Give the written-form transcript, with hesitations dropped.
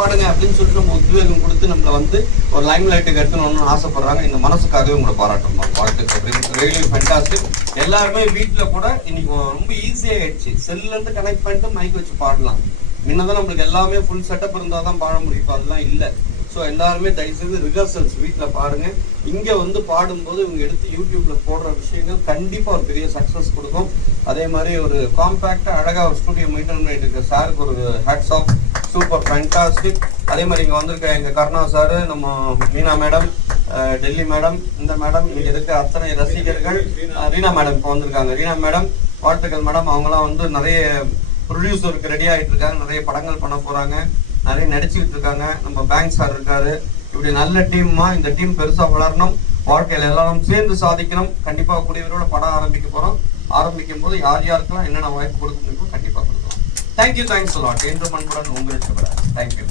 பாடுங்க அப்படின்னு சொல்லிட்டு நம்ம உத்வேகம் கொடுத்து நம்மளை வந்து ஒரு லைம் லைட்டுக்கு எடுத்துன்னு ஆசைப்படுறாங்க. இந்த மனசுக்காகவே உங்களை பாராட்டணும், வாழ்த்துக்கள். Really fantastic. எல்லாருமே வீட்டில் கூட இன்னைக்கு ரொம்ப ஈஸியாகிடுச்சு. செல்லுலேருந்து கனெக்ட் பண்ணிட்டு மைக் வச்சு பாடலாம். முன்னதான் நம்மளுக்கு எல்லாமே ஃபுல் செட்டப் இருந்தால் தான் பாட முடியும், இப்போ அதெல்லாம் இல்லை. ஸோ எல்லாருமே தயவுசெய்து ரிஹர்சல்ஸ் வீட்டில் பாருங்கள். இங்கே வந்து பாடும்போது இவங்க எடுத்து யூடியூப்பில் போடுற விஷயங்கள் கண்டிப்பாக ஒரு பெரிய சக்ஸஸ் கொடுக்கும். அதே மாதிரி ஒரு காம்பேக்டாக அழகாக ஒரு ஸ்டூடியோ மெயின்டைன் பண்ணிட்டு இருக்க சாருக்கு ஒரு ஹேட்ஸ் ஆஃப், சூப்பர் ஃபேண்டாஸ்டிக். அதே மாதிரி இங்கே வந்திருக்க எங்கள் கருணா சார், நம்ம மீனா மேடம், டெல்லி மேடம், இந்த மேடம், இங்கே இருக்க அத்தனை ரசிகர்கள், ரீனா மேடம் இப்போ வந்திருக்காங்க. ரீனா மேடம் வாழ்த்துக்கள் மேடம். அவங்களாம் வந்து நிறைய ப்ரொடியூசருக்கு ரெடி ஆகிட்டு இருக்காங்க, நிறைய படங்கள் பண்ண போகிறாங்க, நிறைய நடிச்சுக்கிட்டு இருக்காங்க. நம்ம பேங்க் சார் இருக்காரு. இப்படி நல்ல டீம்மா, இந்த டீம் பெருசாக வளரணும், வாழ்க்கையில் எல்லாரும் சேர்ந்து சாதிக்கணும். கண்டிப்பாக கூடியவரோட படம் ஆரம்பிக்க போகிறோம். ஆரம்பிக்கும் போது யார் யாருக்கெல்லாம் என்னென்ன வாய்ப்பு கொடுக்க முடியுமோ கண்டிப்பாக கொடுக்கலாம். Thank you, thanks lot. என்று மண்புடன் உங்களுக்கு தேங்க்யூ.